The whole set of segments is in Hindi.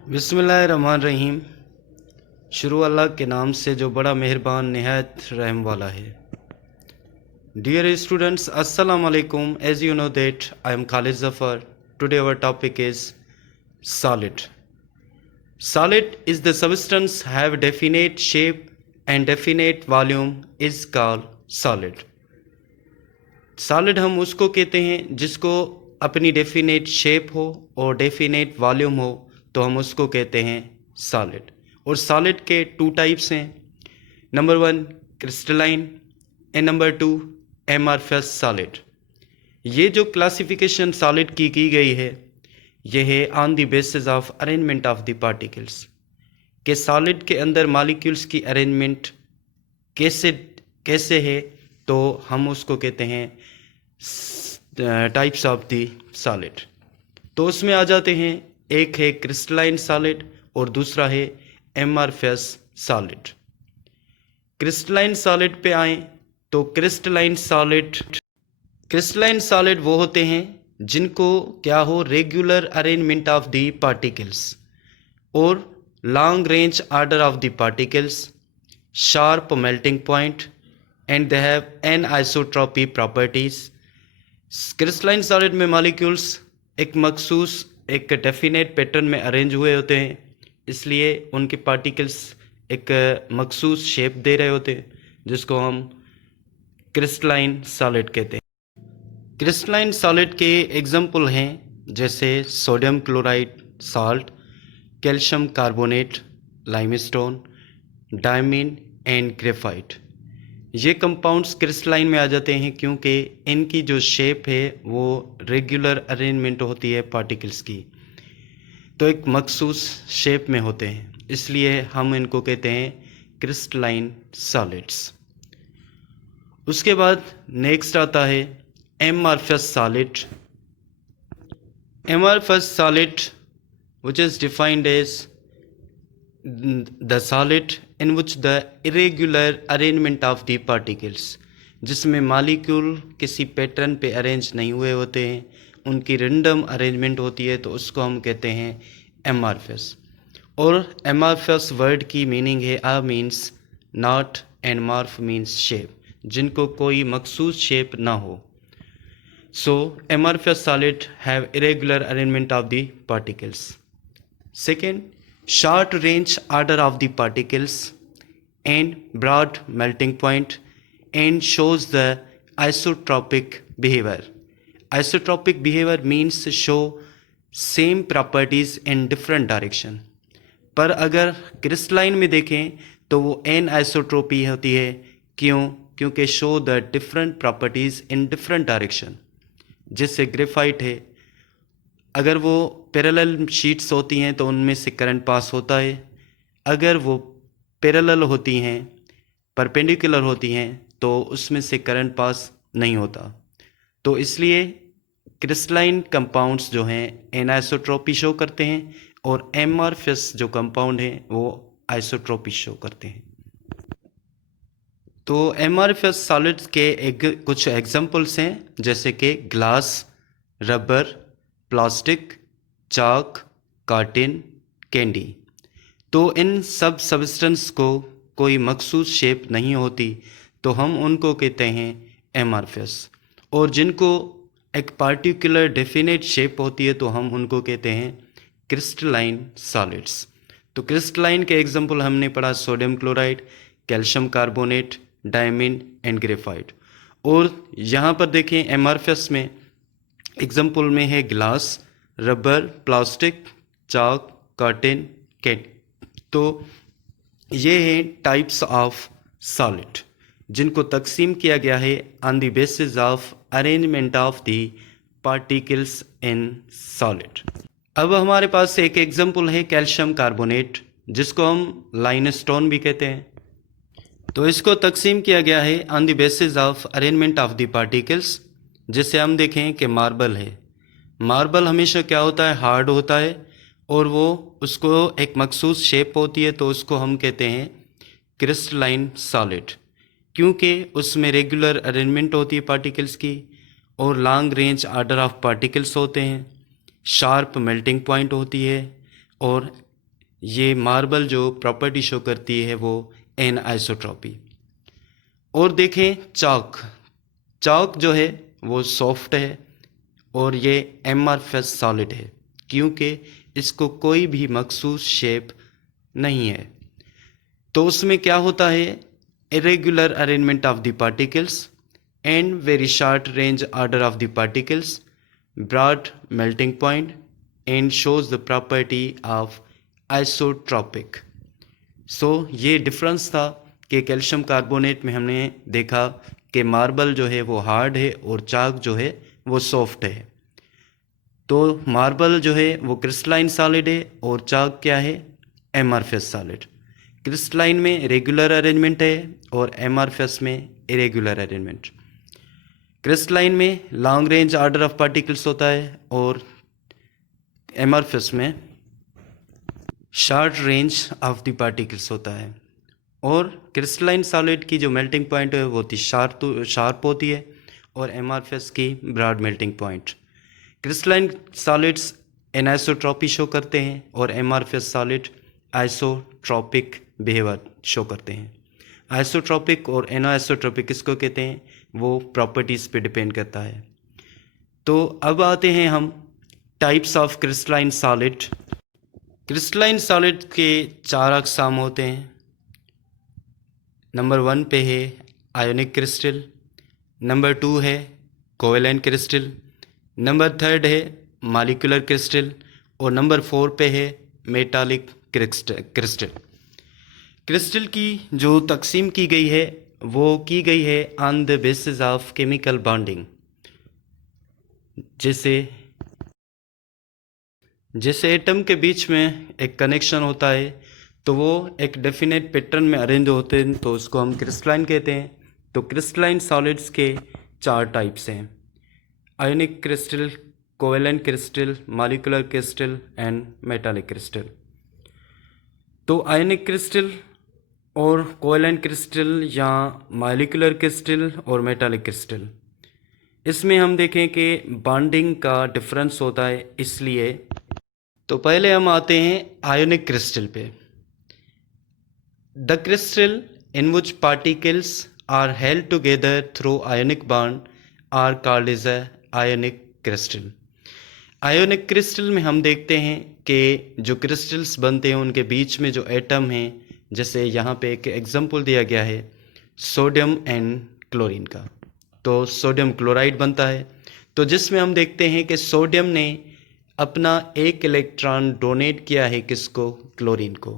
बिस्मिल्लाहिर्रहमानिर्रहीम। शुरू अल्लाह के नाम से जो बड़ा मेहरबान निहायत रहम वाला है। Dear students, Assalamu alaikum. As you know that I am Khalid Zafar. Today our topic is solid. Solid is the substance have definite shape and definite volume is called solid. Solid हम उसको कहते हैं जिसको अपनी डेफिनेट शेप हो और डेफिनेट वॉल्यूम हो, तो हम उसको कहते हैं सॉलिड। और सॉलिड के टू टाइप्स हैं, number 1 crystalline and number 2 amorphous solid. ये जो क्लासिफिकेशन सॉलिड की गई है, यह है on the basis of arrangement of the particles, के सॉलिड के अंदर मॉलिक्यूल्स की अरेंजमेंट कैसे है, तो हम उसको कहते हैं टाइप्स ऑफ द सॉलिड। तो उसमें आ जाते हैं, एक है क्रिस्टलाइन सॉलिड और दूसरा है एमॉर्फस सॉलिड। क्रिस्टलाइन सॉलिड पे आए तो क्रिस्टलाइन सॉलिड वो होते हैं जिनको क्या हो, regular arrangement of the particles और long range order of the particles, sharp melting point and they have anisotropy properties. Crystalline solid में मॉलिक्यूल्स एक मखसूस एक डेफिनेट पैटर्न में अरेंज हुए होते हैं, इसलिए उनके पार्टिकल्स एक मखसूस शेप दे रहे होते हैं, जिसको हम क्रिस्टलाइन सॉलिड कहते हैं। क्रिस्टलाइन सॉलिड के एग्जाम्पल हैं जैसे sodium chloride salt, calcium carbonate, limestone, diamine and graphite. ये कंपाउंड्स क्रिस्टलाइन में आ जाते हैं क्योंकि इनकी जो शेप है वो रेगुलर अरेंजमेंट होती है पार्टिकल्स की, तो एक मखसूस शेप में होते हैं, इसलिए हम इनको कहते हैं क्रिस्टलाइन सॉलिड्स। उसके बाद नेक्स्ट आता है amorphous solid. Amorphous solid which is defined as the solid in which the irregular arrangement of the particles, जिसमें मॉलिक्यूल किसी पैटर्न पे अरेंज नहीं हुए होते हैं, उनकी रेंडम अरेंजमेंट होती है, तो उसको हम कहते हैं एमॉर्फस। और एमॉर्फस वर्ड की मीनिंग है a means not and morph means shape, जिनको कोई मखसूस शेप ना हो। So amorphous solid have irregular arrangement of the particles. Second, short range order of the particles and broad melting point and shows the isotropic behavior. Isotropic behavior means show same properties in different direction. पर अगर क्रिस्टलाइन में देखें तो वो एन आइसोट्रोपी होती है, क्योंकि show the different properties in different direction. जैसे ग्रेफाइट है, अगर वो पैरेलल शीट्स होती हैं तो उनमें से करंट पास होता है, अगर वो पैरेलल होती हैं, परपेंडिकुलर होती हैं, तो उसमें से करंट पास नहीं होता। तो इसलिए क्रिस्टलाइन कंपाउंड्स जो हैं एनाइसोट्रोपी शो करते हैं और एमॉर्फस जो कंपाउंड हैं वो आइसोट्रोपी शो करते हैं। तो एमॉर्फस सॉलिड्स के कुछ एग्जांपल्स हैं जैसे कि ग्लास, रबर, प्लास्टिक, चाक, कार्टन, कैंडी। तो इन सब सब्सटेंस को कोई मखसूस शेप नहीं होती, तो हम उनको कहते हैं एमॉर्फस। और जिनको एक पार्टिकुलर डेफिनेट शेप होती है तो हम उनको कहते हैं क्रिस्टलाइन सॉलिड्स। तो क्रिस्टलाइन के एग्जांपल हमने पढ़ा sodium chloride, calcium carbonate, diamine and graphite. और यहाँ पर देखें एमॉर्फस में एग्जाम्पल में है ग्लास, रबर, प्लास्टिक, चाक, कार्टन, कैंडी। तो ये हैं टाइप्स ऑफ सॉलिड जिनको तकसीम किया गया है on the basis of arrangement of the particles in solid. अब हमारे पास एक एग्जाम्पल है कैल्शियम कार्बोनेट, जिसको हम लाइमस्टोन भी कहते हैं। तो इसको तकसीम किया गया है on the basis of arrangement of the particles. जैसे हम देखें कि मार्बल है, मार्बल हमेशा क्या होता है, हार्ड होता है और वो उसको एक मखसूस शेप होती है, तो उसको हम कहते हैं क्रिस्टलाइन सॉलिड, क्योंकि उसमें रेगुलर अरेंजमेंट होती है पार्टिकल्स की और long range order of particles होते हैं, शार्प मेल्टिंग पॉइंट होती है और ये मार्बल जो प्रॉपर्टी शो करती है वो एनआइसोट्रॉपी। और देखें चाक, चाक जो है वो सॉफ्ट है और ये एमआरएफएस सॉलिड है क्योंकि इसको कोई भी मखसूस शेप नहीं है। तो उसमें क्या होता है, irregular arrangement of the particles and very short range order of the particles, broad melting point and shows the property of isotropic. So ये डिफरेंस था कि कैल्शियम कार्बोनेट में हमने देखा कि मार्बल जो है वो हार्ड है और चाक जो है वो सॉफ्ट है। तो मार्बल जो है वो क्रिस्टलाइन सॉलिड है और चाक क्या है, एमआरएफएस सॉलिड। क्रिस्टलाइन में रेगुलर अरेंजमेंट है और एमआरएफएस में इरेगुलर अरेंजमेंट। क्रिस्टलाइन में long range order of particles होता है और एमआरएफएस में short range of the particles होता है। और क्रिस्टलाइन सॉलिड की जो मेल्टिंग पॉइंट है वो शार्प होती है और एमआरएफएस की broad melting point. Crystalline solids anisotropy show करते हैं और amorphous solid isotropic behaviour show करते हैं। आइसोट्रॉपिक और एनाइसोट्रॉपिक किसको कहते हैं, वो प्रॉपर्टीज़ पे डिपेंड करता है। तो अब आते हैं हम types of crystalline solid. Crystalline solid के 4 अक़साम होते हैं। नंबर 1 पे है आयोनिक क्रिस्टल, नंबर 2 है कोवेलेंट क्रिस्टल, नंबर 3 है मॉलिक्यूलर क्रिस्टल और नंबर 4 पे है मेटालिक क्रिस्टल। क्रिस्टल की जो तकसीम की गई है वो की गई है on the basis of chemical bonding. जैसे एटम के बीच में एक कनेक्शन होता है तो वो एक डेफिनेट पैटर्न में अरेंज होते हैं, तो उसको हम क्रिस्टलाइन कहते हैं। तो क्रिस्टलाइन सॉलिड्स के 4 टाइप्स हैं, ionic crystal, covalent crystal, molecular crystal and metallic crystal. तो आयोनिक क्रिस्टल और कोवेलेंट क्रिस्टल या मॉलिक्यूलर क्रिस्टल और मेटालिक क्रिस्टल, इसमें हम देखें कि बॉन्डिंग का डिफरेंस होता है। इसलिए तो पहले हम आते हैं आयोनिक क्रिस्टल पे। The crystal in which particles are held together through ionic bond are called as a ionic crystal. Ionic crystal में हम देखते हैं कि जो क्रिस्टल्स बनते हैं उनके बीच में जो एटम हैं, जैसे यहाँ पे एक एग्जांपल दिया गया है सोडियम एंड क्लोरीन का, तो सोडियम क्लोराइड बनता है। तो जिसमें हम देखते हैं कि सोडियम ने अपना एक इलेक्ट्रॉन डोनेट किया है किसको, क्लोरीन को,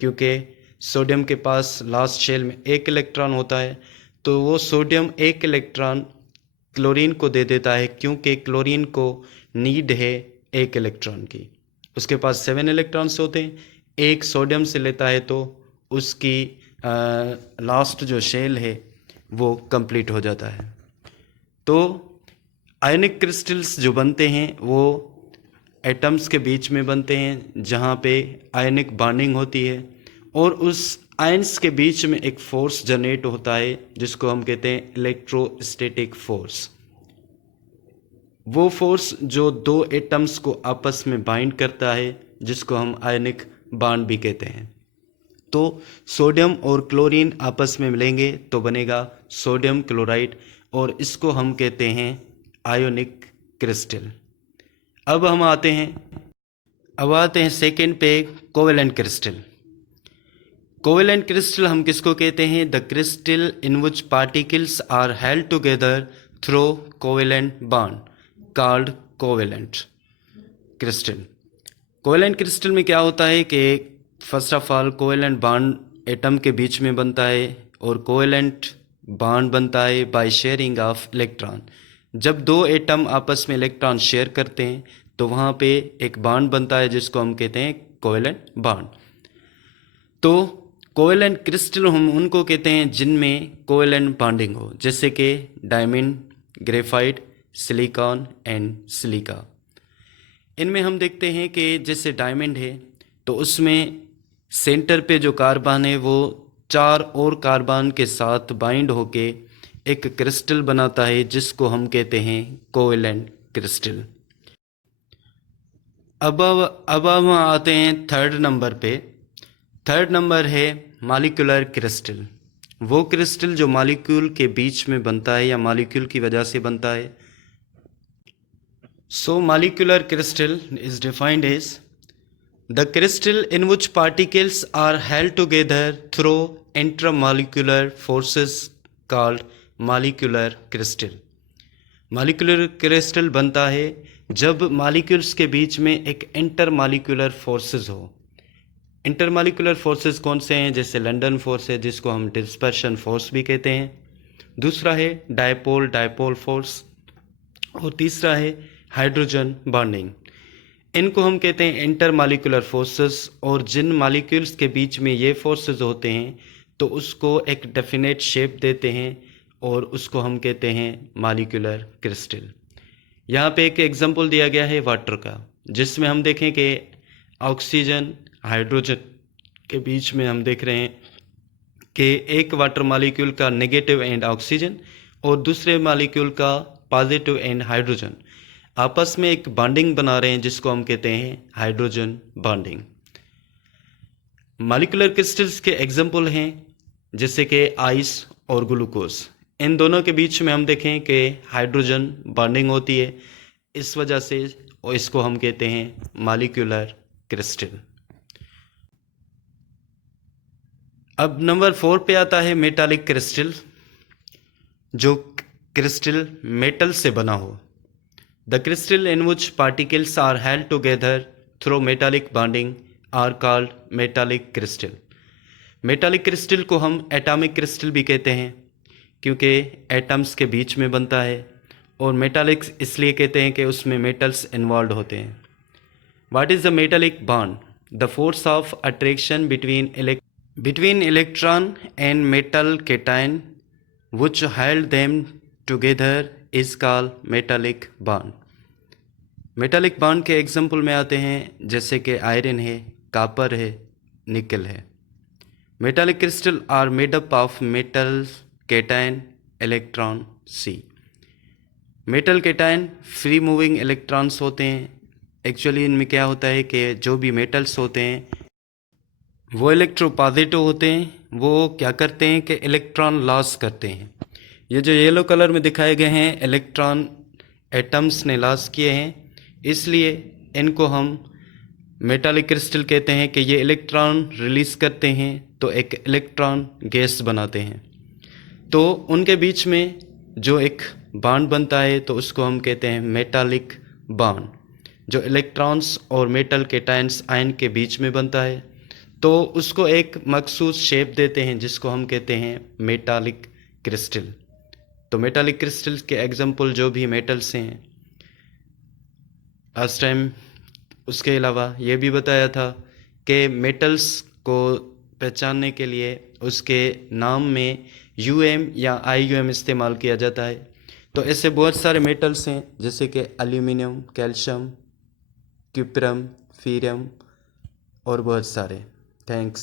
क्योंकि सोडियम के पास लास्ट शेल में एक इलेक्ट्रॉन होता है, तो वो सोडियम एक इलेक्ट्रॉन क्लोरीन को दे देता है क्योंकि क्लोरीन को नीड है एक इलेक्ट्रॉन की। उसके पास 7 इलेक्ट्रॉन्स होते हैं, एक सोडियम से लेता है तो उसकी लास्ट जो शेल है वो कंप्लीट हो जाता है। तो आयनिक क्रिस्टल्स जो बनते हैं वो एटम्स के बीच में बनते हैं जहाँ पे आयनिक बॉन्डिंग होती है और उस आयंस के बीच में एक फोर्स जनरेट होता है जिसको हम कहते हैं इलेक्ट्रोस्टैटिक फोर्स। वो फोर्स जो 2 एटम्स को आपस में बाइंड करता है जिसको हम आयनिक बॉन्ड भी कहते हैं। तो सोडियम और क्लोरीन आपस में मिलेंगे तो बनेगा सोडियम क्लोराइड और इसको हम कहते हैं आयोनिक क्रिस्टल। अब आते हैं सेकेंड पे कोवेलेंट क्रिस्टल। कोवेलेंट क्रिस्टल हम किसको कहते हैं, the crystal in which particles are held together through covalent bond called covalent crystal. Covalent crystal में क्या होता है कि first of all covalent bond atom के बीच में बनता है और कोवेलेंट बॉन्ड बनता है बाय शेयरिंग ऑफ इलेक्ट्रॉन। जब 2 एटम आपस में इलेक्ट्रॉन शेयर करते हैं तो वहाँ पे एक बॉन्ड बनता है जिसको हम कहते हैं कोवेलेंट बॉन्ड। तो कोवेलेंट क्रिस्टल हम उनको कहते हैं जिनमें कोवेलेंट बॉन्डिंग हो, जैसे कि diamond, graphite, silicon and silica. इनमें हम देखते हैं कि जैसे डायमंड है तो उसमें सेंटर पे जो कार्बन है वो 4 और कार्बन के साथ बाइंड होके एक क्रिस्टल बनाता है जिसको हम कहते हैं कोवेलेंट क्रिस्टल। अब हम आते हैं थर्ड नंबर पे। थर्ड नंबर है मॉलिक्यूलर क्रिस्टल। वो क्रिस्टल जो मॉलिक्यूल के बीच में बनता है या मॉलिक्यूल की वजह से बनता है। So molecular crystal is defined as the crystal in which particles are held together through intramolecular forces called molecular crystal. Molecular crystal बनता है जब मॉलिक्यूल्स के बीच में एक इंटरमॉलिक्यूलर फोर्सेस हो। इंटरमॉलिक्यूलर फोर्सेस कौन से हैं? जैसे लंडन फोर्स है जिसको हम डिस्पर्शन फोर्स भी कहते हैं, दूसरा है डायपोल डायपोल फोर्स, और तीसरा है हाइड्रोजन बॉन्डिंग। इनको हम कहते हैं इंटरमॉलिक्यूलर फोर्सेस। और जिन मॉलिक्यूल्स के बीच में ये फोर्सेस होते हैं तो उसको एक डेफिनेट शेप देते हैं और उसको हम कहते हैं मॉलिक्यूलर क्रिस्टल। यहाँ पे एक एग्जांपल दिया गया है वाटर का, जिसमें हम देखें कि ऑक्सीजन हाइड्रोजन के बीच में हम देख रहे हैं कि एक वाटर मॉलिक्यूल का नेगेटिव एंड ऑक्सीजन और दूसरे मॉलिक्यूल का पॉजिटिव एंड हाइड्रोजन आपस में एक बॉन्डिंग बना रहे हैं जिसको हम कहते हैं हाइड्रोजन बॉन्डिंग। मॉलिक्यूलर क्रिस्टल्स के एग्जांपल हैं जैसे कि आइस और ग्लूकोज। इन दोनों के बीच में हम देखें कि हाइड्रोजन बॉन्डिंग होती है, इस वजह से और इसको हम कहते हैं मॉलिक्यूलर क्रिस्टल। अब नंबर 4 पे आता है मेटालिक क्रिस्टल, जो क्रिस्टल मेटल से बना हो। The crystal in which particles are held together through metallic bonding are called metallic crystal. Metallic crystal को हम एटॉमिक क्रिस्टल भी कहते हैं क्योंकि एटम्स के बीच में बनता है, और मेटालिक इसलिए कहते हैं कि उसमें मेटल्स इन्वॉल्व होते हैं। What is the metallic bond? The force of attraction between electron and metal cation which held them together is called metallic bond। Metallic bond के एग्जांपल में आते हैं जैसे कि आयरन है, कॉपर है, निकल है। Metallic crystal are made up of metal cation electron sea. Metal cation free moving electrons होते हैं। एक्चुअली इनमें क्या होता है कि जो भी मेटल्स होते हैं वो इलेक्ट्रोपॉजिटिव होते हैं, वो क्या करते हैं कि इलेक्ट्रॉन लॉस करते हैं। ये जो येलो कलर में दिखाए गए हैं इलेक्ट्रॉन एटम्स ने लॉस किए हैं, इसलिए इनको हम मेटालिक क्रिस्टल कहते हैं कि ये इलेक्ट्रॉन रिलीज़ करते हैं तो एक इलेक्ट्रॉन गैस बनाते हैं। तो उनके बीच में जो एक बॉन्ड बनता है तो उसको हम कहते हैं मेटालिक बॉन्ड, जो इलेक्ट्रॉन्स और मेटल कैटायन्स आयन के बीच में बनता है। तो उसको एक मखसूस शेप देते हैं जिसको हम कहते हैं मेटालिक क्रिस्टल। तो मेटालिक क्रिस्टल के एग्जांपल जो भी मेटल्स हैं लास्ट टाइम, उसके अलावा ये भी बताया था कि मेटल्स को पहचानने के लिए उसके नाम में यूएम या आईयूएम इस्तेमाल किया जाता है। तो ऐसे बहुत सारे मेटल्स हैं जैसे कि एल्यूमिनियम, कैल्शियम, क्यूप्रम, फीरियम और बहुत सारे। थैंक्स।